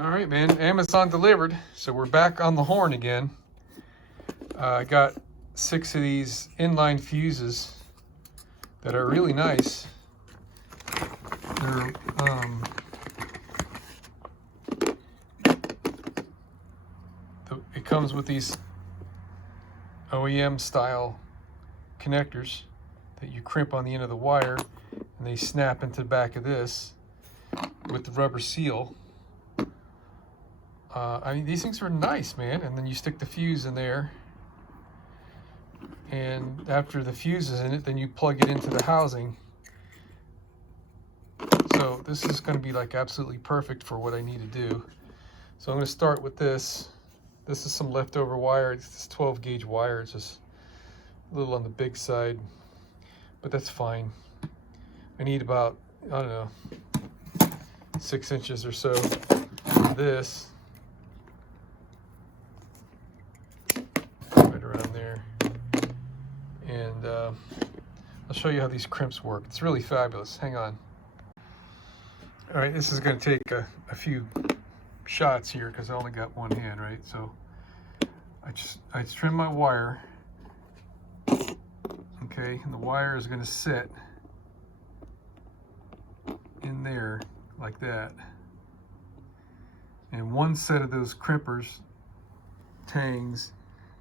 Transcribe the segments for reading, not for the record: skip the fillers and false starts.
All right, man, Amazon delivered, so we're back on the horn again. I got 6 of these inline fuses that are really nice. They're it comes with these OEM style connectors that you crimp on the end of the wire, and they snap into the back of this with the rubber seal. I mean, these things are nice, man. And then you stick the fuse in there, and after the fuse is in it, then you plug it into the housing. So this is going to be like absolutely perfect for what I need to do. So I'm going to start with this. This is some leftover wire. It's this 12 gauge wire. It's just a little on the big side, but that's fine. I need about, I don't know, 6 inches or so of this. Right around there. And I'll show you how these crimps work. It's really fabulous. Hang on. All right, this is going to take a few shots here because I only got one hand, right? So I trim my wire. Okay, and the wire is going to sit in there like that. And one set of those crimpers tangs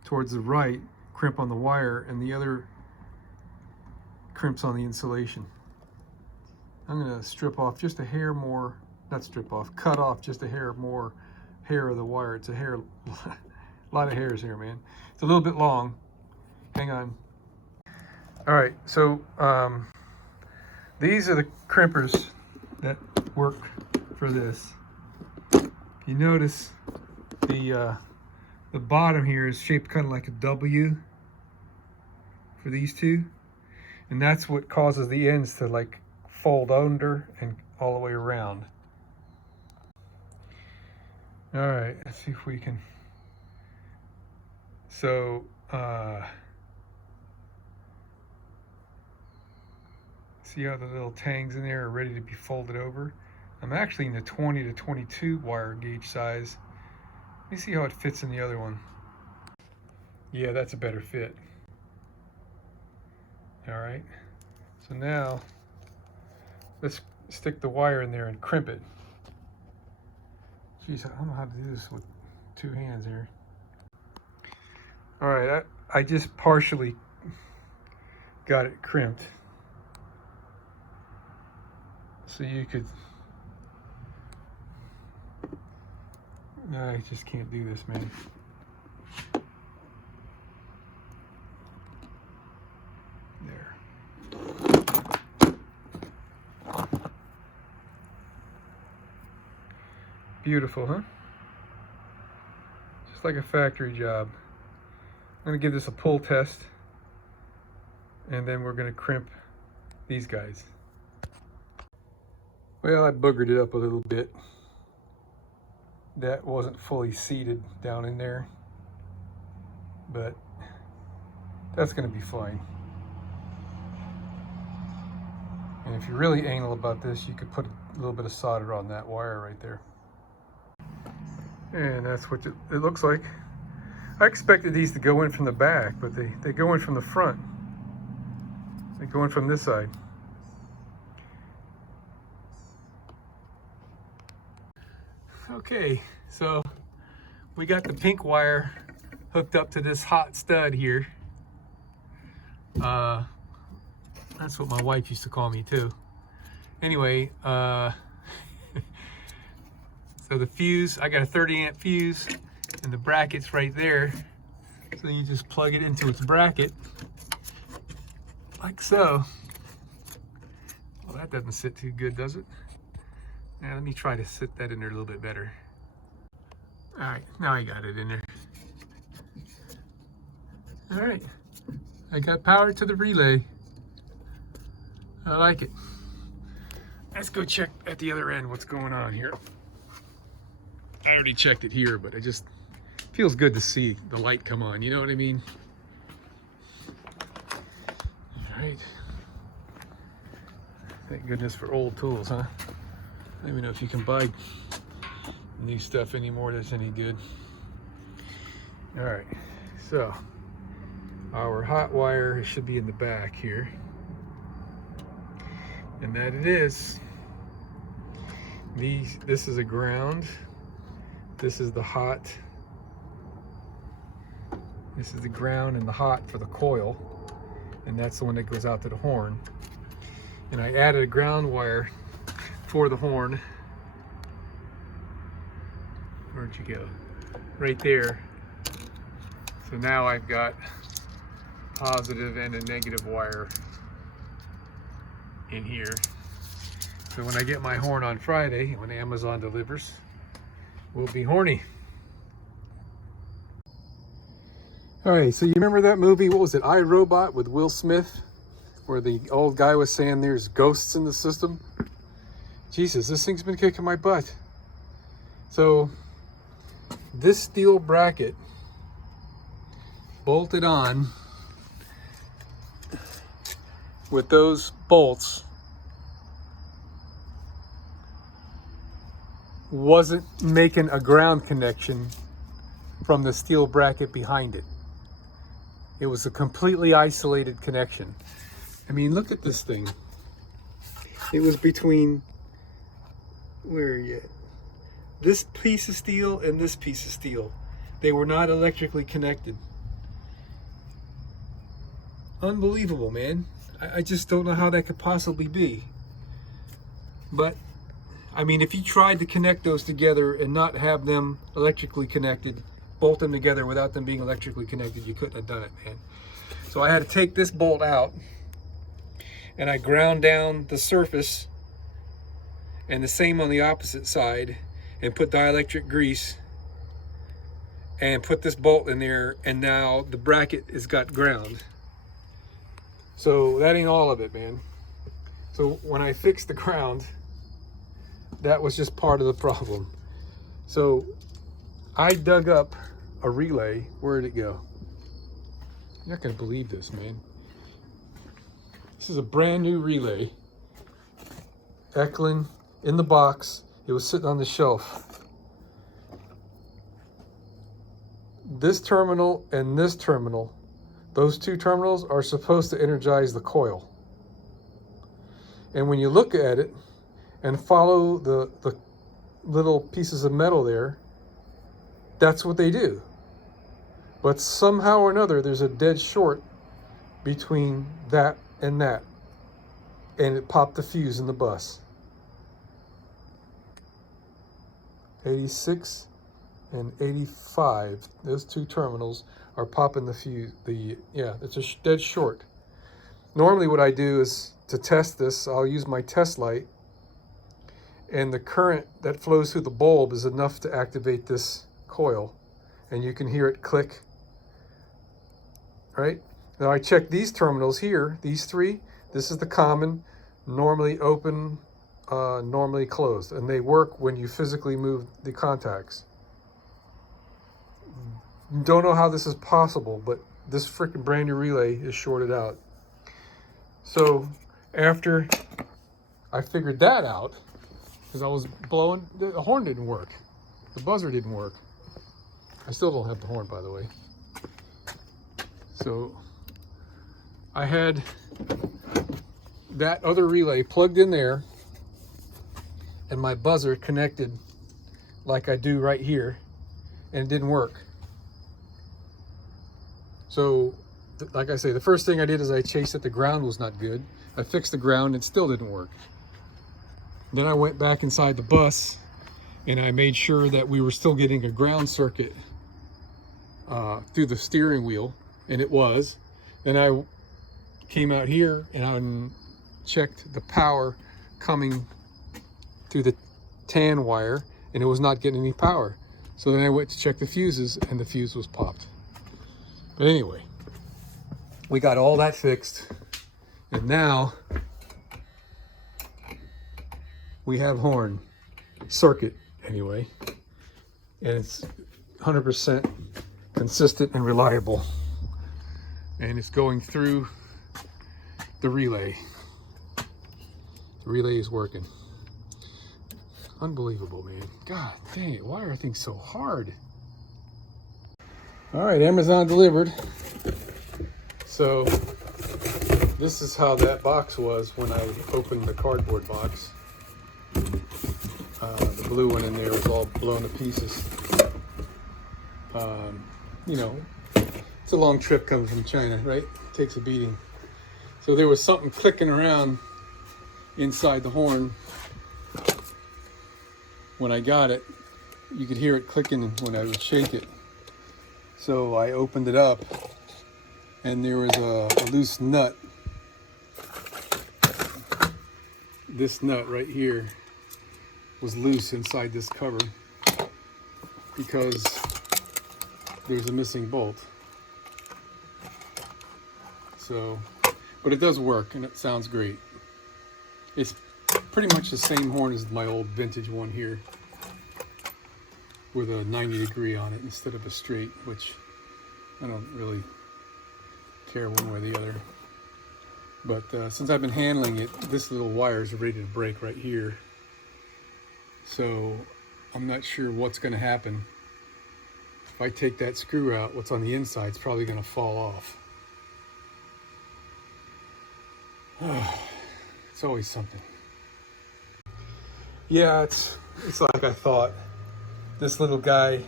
towards the right crimp on the wire, and the other crimps on the insulation. I'm going to strip off just a hair more, not strip off, cut off just a hair more hair of the wire. It's a hair, a lot of hairs here, man. It's a little bit long. Hang on. All right, so these are the crimpers that work for this. You notice the bottom here is shaped kind of like a W for these two, and that's what causes the ends to like fold under and all the way around. All right, let's see if we can. So see how the little tangs in there are ready to be folded over? I'm actually in the 20 to 22 wire gauge size. Let me see how it fits in the other one. Yeah, that's a better fit. All right, so now let's stick the wire in there and crimp it. Jeez, I don't know how to do this with 2 hands here. All right, I just partially got it crimped. So you could, I just can't do this, man. There. Beautiful, huh? Just like a factory job. I'm gonna give this a pull test, and then we're gonna crimp these guys. Well, I boogered it up a little bit. That wasn't fully seated down in there, but that's gonna be fine. And if you're really anal about this, you could put a little bit of solder on that wire right there. And that's what it looks like. I expected these to go in from the back, but they go in from the front. They go in from this side. Okay, so we got the pink wire hooked up to this hot stud here. That's what my wife used to call me too. Anyway, so the fuse, I got a 30 amp fuse, and the bracket's right there. So you just plug it into its bracket, like so. Well, that doesn't sit too good, does it? Now let me try to sit that in there a little bit better. All right, now I got it in there. All right, I got power to the relay. I like it. Let's go check at the other end what's going on here. I already checked it here, but it just feels good to see the light come on, you know what I mean? All right. Thank goodness for old tools, huh? Let me know if you can buy new stuff anymore that's any good. All right, so our hot wire should be in the back here, and that it is. This is a ground, this is the hot, this is the ground and the hot for the coil, and that's the one that goes out to the horn. And I added a ground wire for the horn. Where'd you go? Right there. So now I've got positive and a negative wire in here. So when I get my horn on Friday, when Amazon delivers, we'll be horny. All right, so you remember that movie, what was it, I, Robot, with Will Smith, where the old guy was saying there's ghosts in the system? Jesus, this thing's been kicking my butt. So this steel bracket bolted on with those bolts wasn't making a ground connection from the steel bracket behind it. It was a completely isolated connection. I mean, look at this thing. It was between, where are you at? This piece of steel and this piece of steel. They were not electrically connected. Unbelievable, man. I just don't know how that could possibly be. But I mean, if you tried to connect those together and not have them electrically connected, bolt them together without them being electrically connected, you couldn't have done it, man. So I had to take this bolt out, and I ground down the surface, and the same on the opposite side, and put dielectric grease, and put this bolt in there, and now the bracket has got ground. So that ain't all of it, man. So when I fixed the ground, that was just part of the problem. So I dug up a relay. Where did it go? You're not gonna believe this, man. This is a brand new relay. Eklund in the box. It was sitting on the shelf. This terminal and this terminal, those two terminals are supposed to energize the coil. And when you look at it and follow the little pieces of metal there, that's what they do. But somehow or another, there's a dead short between that, and it popped the fuse in the bus. 86 and 85, those two terminals are popping the fuse. It's a dead short. Normally what I do is, to test this, I'll use my test light, and the current that flows through the bulb is enough to activate this coil, and you can hear it click. Right? Now I check these terminals here, these three. This is the common, normally open, normally closed, and they work when you physically move the contacts. Don't know how this is possible, but this freaking brand new relay is shorted out. So after I figured that out, because I was blowing, the horn didn't work. The buzzer didn't work. I still don't have the horn, by the way. So I had that other relay plugged in there, and my buzzer connected like I do right here, and it didn't work. So, like I say, the first thing I did is I chased that the ground was not good. I fixed the ground, it still didn't work. Then I went back inside the bus, and I made sure that we were still getting a ground circuit through the steering wheel, and it was. Then I came out here and I checked the power coming through the tan wire, and it was not getting any power. So then I went to check the fuses, and the fuse was popped. But anyway, we got all that fixed, and now we have horn circuit anyway, and it's 100% consistent and reliable, and it's going through the relay. The relay is working. Unbelievable, man. God dang it, why are things so hard? All right, Amazon delivered. So this is how that box was when I opened the cardboard box. The blue one in there was all blown to pieces. You know, it's a long trip coming from China, right? Takes a beating. So there was something clicking around inside the horn. When I got it, you could hear it clicking when I would shake it. So I opened it up, and there was a loose nut. This nut right here was loose inside this cover because there's a missing bolt. So, but it does work and it sounds great. It's pretty much the same horn as my old vintage one here, with a 90-degree on it instead of a straight, which I don't really care one way or the other. But since I've been handling it, this little wire is ready to break right here. So I'm not sure what's going to happen. If I take that screw out, what's on the inside is probably going to fall off. It's always something. Yeah, it's like I thought. This little guy,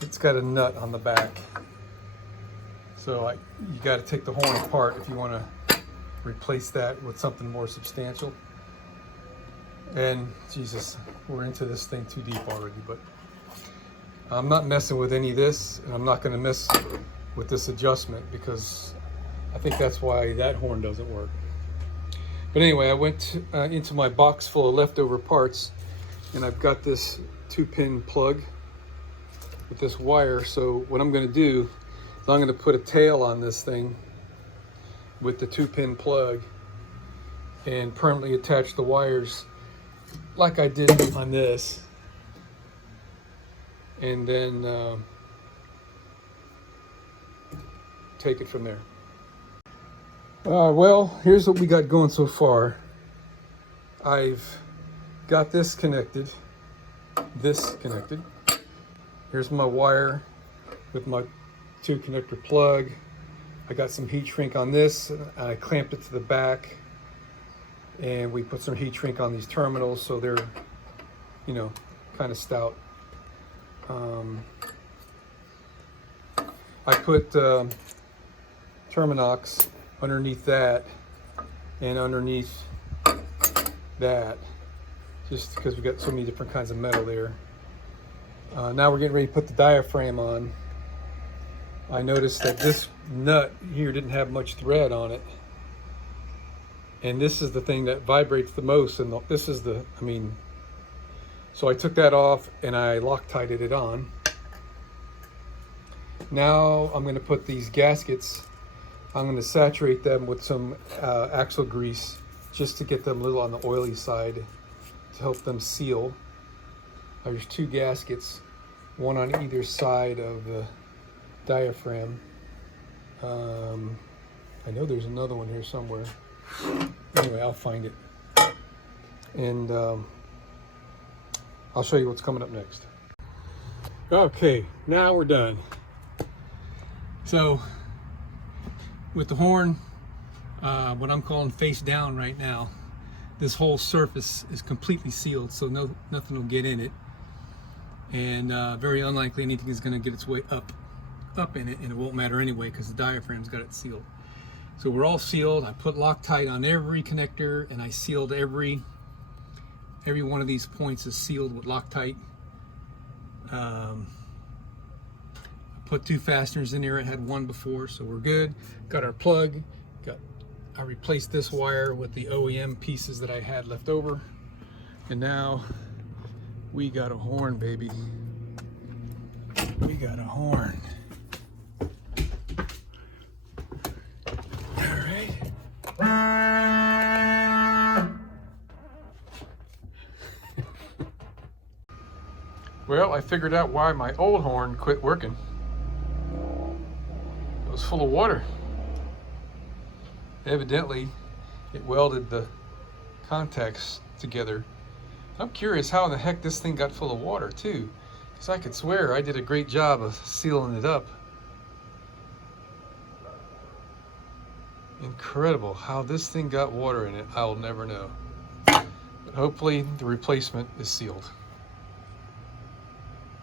it's got a nut on the back. So you got to take the horn apart if you want to replace that with something more substantial. And Jesus, we're into this thing too deep already, but I'm not messing with any of this, and I'm not going to mess with this adjustment because I think that's why that horn doesn't work. But anyway, I went into my box full of leftover parts, and I've got this 2-pin plug with this wire. So what I'm going to do is I'm going to put a tail on this thing with the 2-pin plug and permanently attach the wires like I did on this, and then take it from there. Well, here's what we got going so far. I've got this connected. Here's my wire with my 2-connector plug. I got some heat shrink on this. I clamped it to the back, and we put some heat shrink on these terminals so they're, you know, kind of stout. I put Terminox underneath that and underneath that, just because we've got so many different kinds of metal there. Now we're getting ready to put the diaphragm on. I noticed that this nut here didn't have much thread on it, and this is the thing that vibrates the most, and this is the, so I took that off and I Loctited it on. Now I'm going to put these gaskets, I'm going to saturate them with some axle grease just to get them a little on the oily side to help them seal. There's 2 gaskets, one on either side of the diaphragm. I know there's another one here somewhere. Anyway, I'll find it. And I'll show you what's coming up next. Okay, now we're done. So, with the horn, what I'm calling face down right now, this whole surface is completely sealed, so nothing will get in it. And very unlikely anything is going to get its way up in it, and it won't matter anyway because the diaphragm's got it sealed. So we're all sealed. I put Loctite on every connector, and I sealed every one of these points is sealed with Loctite. I put 2 fasteners in there. I had 1 before, so we're good. Got our plug. I replaced this wire with the OEM pieces that I had left over, and now we got a horn, baby. We got a horn. All right. Well, I figured out why my old horn quit working. It was full of water. Evidently, it welded the contacts together I'm curious how in the heck this thing got full of water too, because I could swear I did a great job of sealing it up. Incredible how this thing got water in it. I'll never know. But hopefully the replacement is sealed.